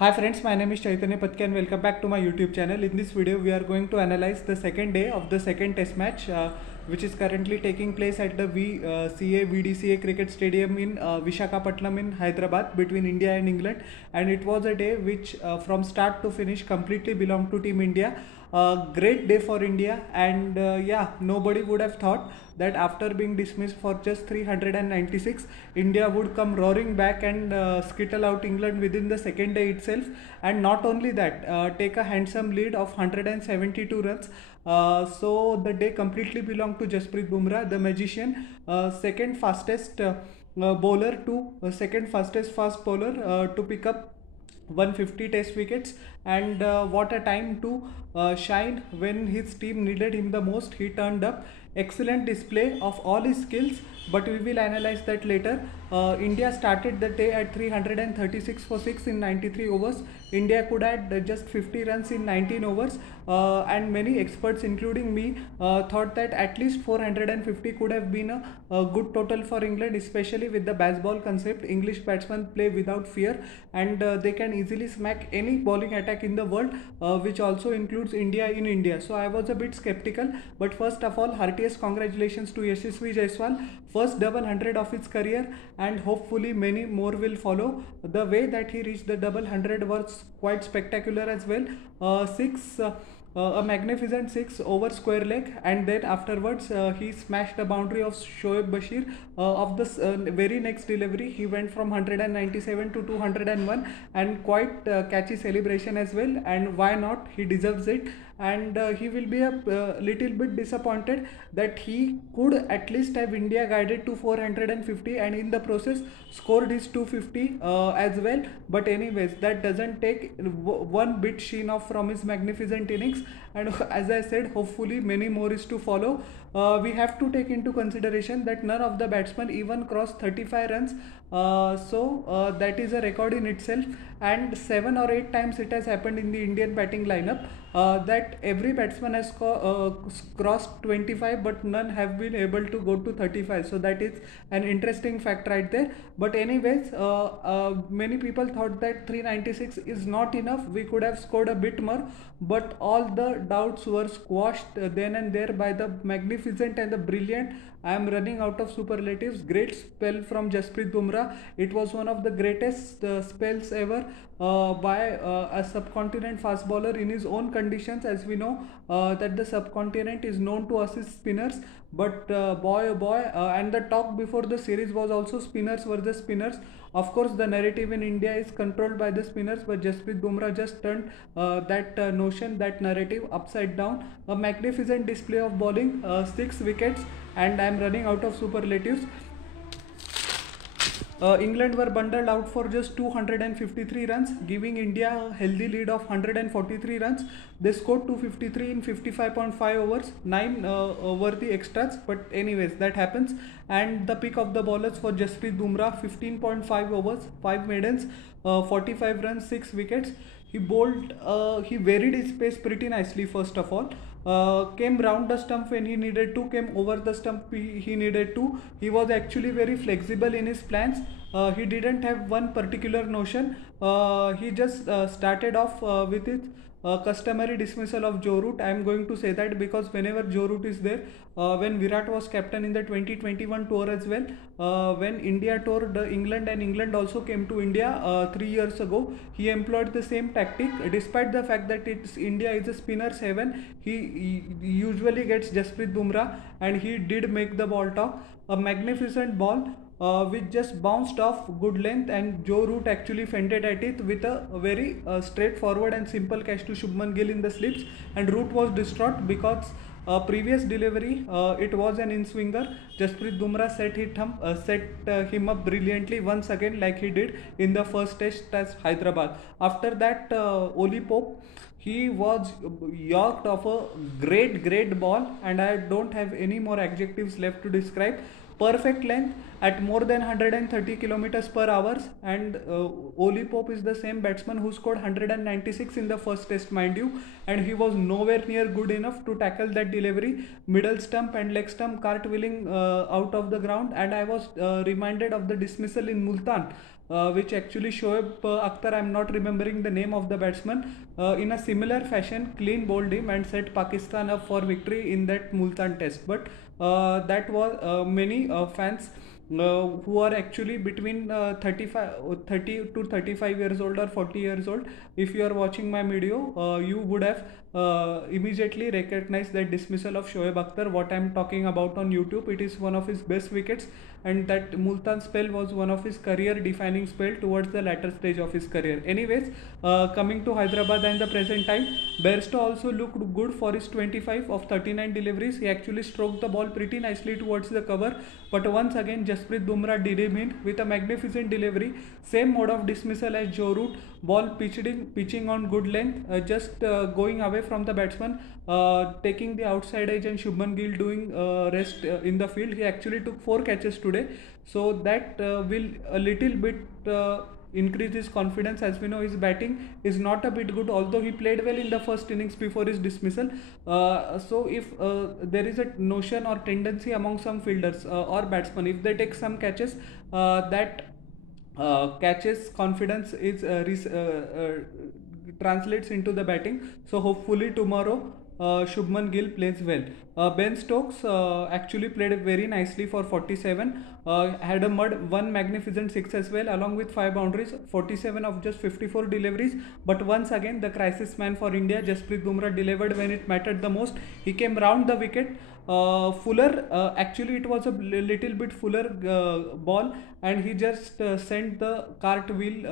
Hi friends, my name is Chaitanya Patke and welcome back to my YouTube channel. In this video, we are going to analyze the second day of the second test match, which is currently taking place at the VDCA Cricket Stadium in Visakhapatnam in Hyderabad between India and England. And it was a day which from start to finish completely belonged to Team India. Great day for India, and yeah, nobody would have thought that after being dismissed for just 396, India would come roaring back and skittle out England within the second day itself. And not only that, take a handsome lead of 172 runs. So the day completely belonged to Jasprit Bumrah, the magician, second fastest bowler to second fastest fast bowler to pick up 150 test wickets. And what a time to shine when his team needed him the most. He turned up. Excellent display of all his skills, but we will analyze that later. India started the day at 336 for 6 in 93 overs. India could add just 50 runs in 19 overs, and many experts including me thought that at least 450 could have been a good total for England, especially with the baseball concept. English batsmen play without fear, and they can easily smack any bowling attack in the world, which also includes India in India. So I was a bit skeptical, but first of all, heartiest congratulations to Yashasvi Jaiswal, first double hundred of his career, and hopefully many more will follow. The way that he reached the double hundred was quite spectacular as well. A magnificent 6 over square leg, and then afterwards he smashed the boundary of Shoaib Bashir. Of this very next delivery, he went from 197 to 201, and quite catchy celebration as well. And why not? He deserves it. And he will be a little bit disappointed that he could at least have India guided to 450, and in the process scored his 250 as well. But anyways, that doesn't take one bit sheen off from his magnificent innings. And as I said, hopefully many more is to follow. We have to take into consideration that none of the batsmen even crossed 35 runs. So that is a record in itself, and 7 or 8 times it has happened in the Indian batting lineup that every batsman has crossed 25, but none have been able to go to 35. So that is an interesting fact right there. But anyways, many people thought that 396 is not enough. We could have scored a bit more, but all the doubts were squashed then and there by the magnificent and the brilliant, I am running out of superlatives, great spell from Jasprit Bumrah. It was one of the greatest spells ever by a subcontinent fast bowler in his own conditions. As we know that the subcontinent is known to assist spinners, but boy oh boy, and the talk before the series was also spinners versus spinners. Of course, the narrative in India is controlled by the spinners, but Jasprit Bumrah just turned that notion, that narrative upside down. A magnificent display of bowling, 6 wickets, and I am running out of superlatives. England were bundled out for just 253 runs, giving India a healthy lead of 143 runs. They scored 253 in 55.5 overs, 9 were the extras, but anyways, that happens. And the pick of the bowlers for Jasprit Bumrah, 15.5 overs, 5 maidens, 45 runs, 6 wickets. He varied his pace pretty nicely, first of all. Came round the stump when he needed to, came over the stump he needed to. He was actually very flexible in his plans. He didn't have one particular notion. He just started off with his customary dismissal of Joe Root. I am going to say that because whenever Joe Root is there, when Virat was captain in the 2021 tour as well, when India toured England and England also came to India 3 years ago, he employed the same tactic. Despite the fact that India is a spinner's heaven, he usually gets Jasprit Bumrah, and he did make the ball talk. A magnificent ball which just bounced off good length, and Joe Root actually fended at it with a very straightforward and simple catch to Shubman Gill in the slips. And Root was distraught because previous delivery it was an in-swinger. Jasprit Bumrah set him up brilliantly once again, like he did in the first test as Hyderabad. After that, Oli Pope, he was yorked of a great ball, and I don't have any more adjectives left to describe. Perfect length at more than 130 kilometers per hour, and Oli Pope is the same batsman who scored 196 in the first test, mind you, and he was nowhere near good enough to tackle that delivery. Middle stump and leg stump cartwheeling out of the ground, and I was reminded of the dismissal in Multan which actually Shoaib Akhtar, I'm not remembering the name of the batsman, in a similar fashion clean bowled him and set Pakistan up for victory in that Multan test. But that was many fans who are actually between 30 to 35 years old or 40 years old. If you are watching my video, you would have immediately recognized that dismissal of Shoaib Akhtar, what I am talking about on YouTube. It is one of his best wickets, and that Multan spell was one of his career defining spell towards the latter stage of his career. Anyways, coming to Hyderabad and the present time, Bairstow also looked good for his 25 of 39 deliveries. He actually stroked the ball pretty nicely towards the cover, but once again Jasprit Bumrah did him in with a magnificent delivery. Same mode of dismissal as Joe Root, ball pitching on good length, just going away from the batsman, taking the outside edge, and Shubman Gill doing rest in the field. He actually took 4 catches today, so that will a little bit increase his confidence. As we know, his batting is not a bit good, although he played well in the first innings before his dismissal. So if there is a notion or tendency among some fielders or batsmen, if they take some catches, that catches confidence is translates into the batting. So hopefully tomorrow Shubman Gill plays well. Ben Stokes actually played very nicely for 47, had a one magnificent 6 as well, along with 5 boundaries, 47 of just 54 deliveries. But once again, the crisis man for India, Jasprit Bumrah, delivered when it mattered the most. He came round the wicket. Fuller, actually it was a little bit Fuller ball, and he just sent the cartwheel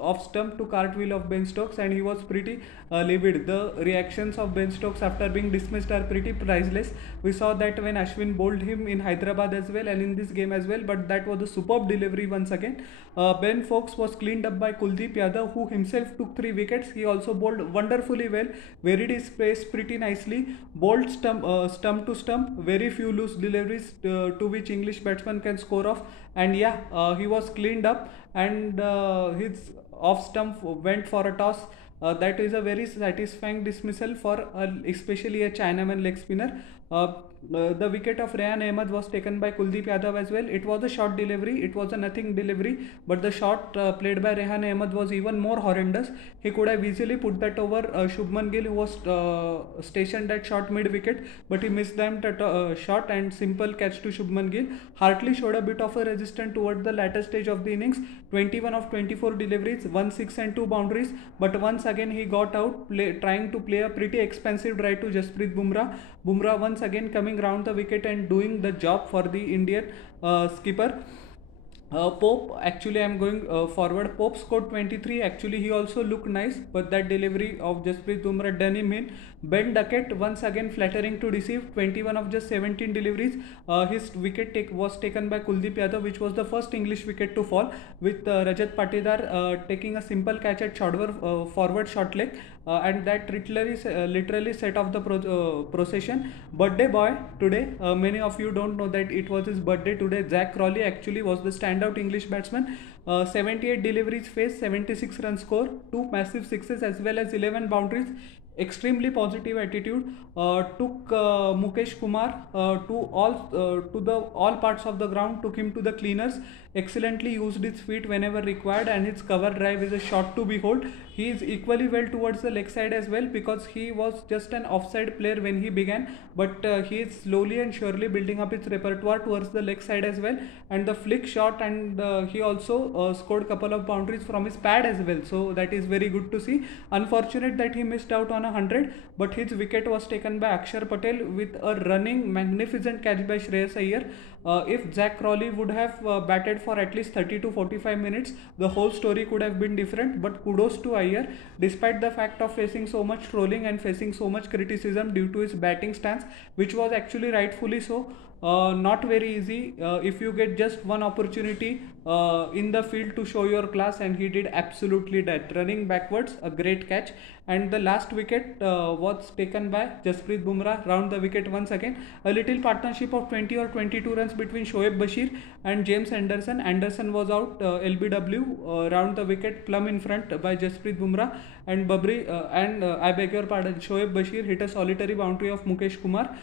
off stump to cartwheel of Ben Stokes, and he was pretty livid. The reactions of Ben Stokes after being dismissed are pretty priceless. We saw that when Ashwin bowled him in Hyderabad as well and in this game as well, but that was a superb delivery once again. Ben Fox was cleaned up by Kuldeep Yadav, who himself took 3 wickets. He also bowled wonderfully well, varied his pace pretty nicely, bowled stump to stump, very few loose deliveries to which English batsman can score off. And yeah, he was cleaned up, and his off stump went for a toss. That is a very satisfying dismissal for especially a Chinaman leg spinner. The wicket of Rehan Ahmed was taken by Kuldeep Yadav as well. It was a short delivery, it was a nothing delivery, but the shot played by Rehan Ahmed was even more horrendous. He could have easily put that over Shubman Gill, who was stationed at short mid wicket, but he missed that shot, and simple catch to Shubman Gill. Hartley showed a bit of a resistance toward the latter stage of the innings, 21 of 24 deliveries, 1 6 and 2 boundaries, but once again he got out trying to play a pretty expensive drive to Jasprit Bumrah. Bumrah once again coming round the wicket and doing the job for the Indian skipper. Pope, actually I'm going forward. Pope scored 23. Actually he also looked nice, but that delivery of Jasprit Bumrah done him in. Ben Duckett once again flattering to deceive, 21 of just 17 deliveries. His wicket was taken by Kuldeep Yadav, which was the first English wicket to fall, with Rajat Patidar taking a simple catch at forward short leg, and that literally set off the procession. Birthday boy today, many of you don't know that it was his birthday today. Zach Crawley actually was the standout English batsman. 78 deliveries faced, 76 runs score, 2 massive sixes as well as 11 boundaries. Extremely positive attitude. Took Mukesh Kumar to all parts of the ground, took him to the cleaners, excellently used his feet whenever required, and his cover drive is a shot to behold. He is equally well towards the leg side as well, because he was just an offside player when he began, but he is slowly and surely building up his repertoire towards the leg side as well, and the flick shot, and he also scored couple of boundaries from his pad as well, so that is very good to see. Unfortunate that he missed out on 100, but his wicket was taken by Akshar Patel with a running magnificent catch by Shreyas Iyer. If Zach Crawley would have batted for at least 30 to 45 minutes, the whole story could have been different, but kudos to Iyer, despite the fact of facing so much trolling and facing so much criticism due to his batting stance, which was actually rightfully so. Not very easy if you get just one opportunity in the field to show your class, and he did absolutely that, running backwards, a great catch. And the last wicket was taken by Jasprit Bumrah round the wicket once again. A little partnership of 20 or 22 runs between Shoaib Bashir and James Anderson. Anderson was out, LBW, round the wicket, plumb in front by Jasprit Bumrah, and I beg your pardon, Shoaib Bashir hit a solitary boundary of Mukesh Kumar.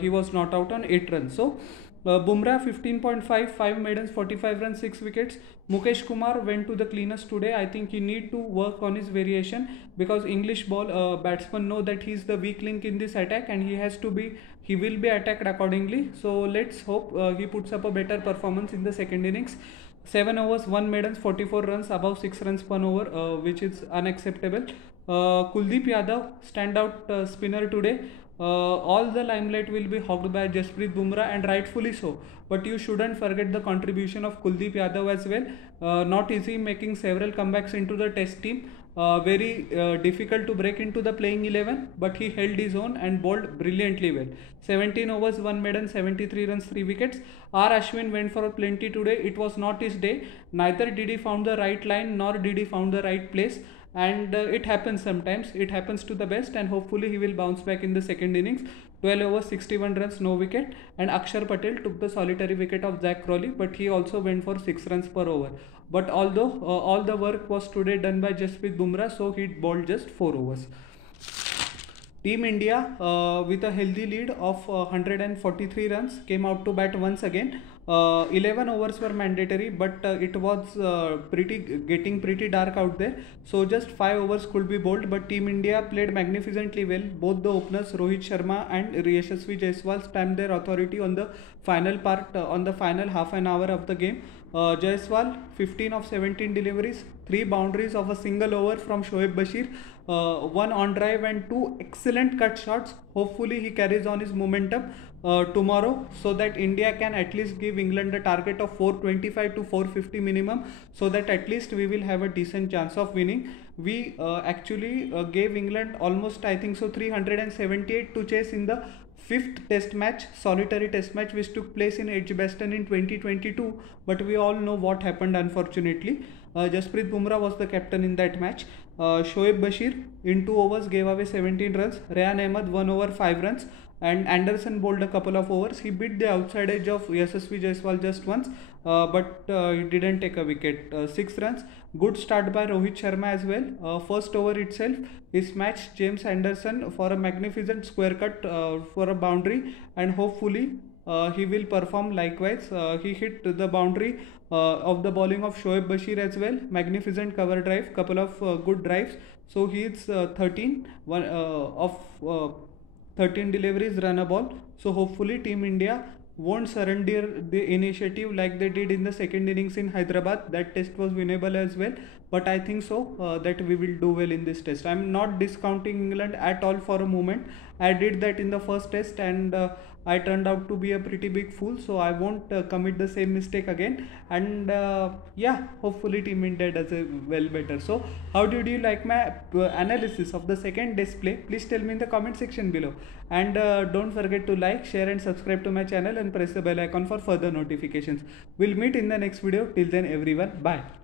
He was not out on 8 runs. So Bumrah 15.5, 5 maidens, 45 runs, 6 wickets. Mukesh Kumar went to the cleaners today. I think he need to work on his variation because English ball batsmen know that he's the weak link in this attack and he will be attacked accordingly. So let's hope he puts up a better performance in the second innings. 7 overs, 1 maidens, 44 runs, above 6 runs per over, which is unacceptable. Kuldeep Yadav, standout spinner today. All the limelight will be hogged by Jasprit Bumrah and rightfully so. But you shouldn't forget the contribution of Kuldeep Yadav as well. Not easy making several comebacks into the test team. Very difficult to break into the playing 11, but he held his own and bowled brilliantly well. 17 overs, 1 maiden, 73 runs, 3 wickets. R. Ashwin went for plenty today. It was not his day. Neither did he found the right line nor did he found the right place. And it happens sometimes. It happens to the best, and hopefully he will bounce back in the second innings. 12 overs, 61 runs, no wicket. And Akshar Patel took the solitary wicket of Zach Crawley, but he also went for 6 runs per over. But although all the work was today done by Jasprit Bumrah, so he bowled just 4 overs. Team India, with a healthy lead of 143 runs, came out to bat once again. 11 overs were mandatory, but it was getting pretty dark out there. So just 5 overs could be bowled, but Team India played magnificently well. Both the openers, Rohit Sharma and Yashasvi Jaiswal, stamped their authority on the final part, on the final half an hour of the game. Jaiswal, 15 of 17 deliveries, 3 boundaries of a single over from Shoaib Bashir, 1 on drive and 2 excellent cut shots. Hopefully he carries on his momentum tomorrow, so that India can at least give England a target of 425 to 450 minimum, so that at least we will have a decent chance of winning. We actually gave England almost, I think so, 378 to chase in the 5th test match, solitary test match, which took place in Edgbaston in 2022, but we all know what happened, unfortunately. Jasprit Bumrah was the captain in that match. Shoaib Bashir in 2 overs gave away 17 runs. Rehan Ahmed 1 over 5 runs, and Anderson bowled a couple of overs. He beat the outside edge of Yashasvi Jaiswal just once, but he didn't take a wicket. 6 runs. Good start by Rohit Sharma as well. First over itself, he smashed James Anderson for a magnificent square cut for a boundary, and hopefully he will perform likewise. He hit the boundary of the bowling of Shoaib Bashir as well. Magnificent cover drive, couple of good drives. So he is 13 of 13 deliveries, run a ball. So hopefully Team India won't surrender the initiative like they did in the second innings in Hyderabad. That test was winnable as well, but I think so that we will do well in this test. I'm not discounting England at all for a moment. I did that in the first test, and I turned out to be a pretty big fool, so I won't commit the same mistake again. And yeah, hopefully Team India does a well better. So how did you like my analysis of the second display? Please tell me in the comment section below, and don't forget to like, share and subscribe to my channel and press the bell icon for further notifications. We'll meet in the next video. Till then everyone, bye.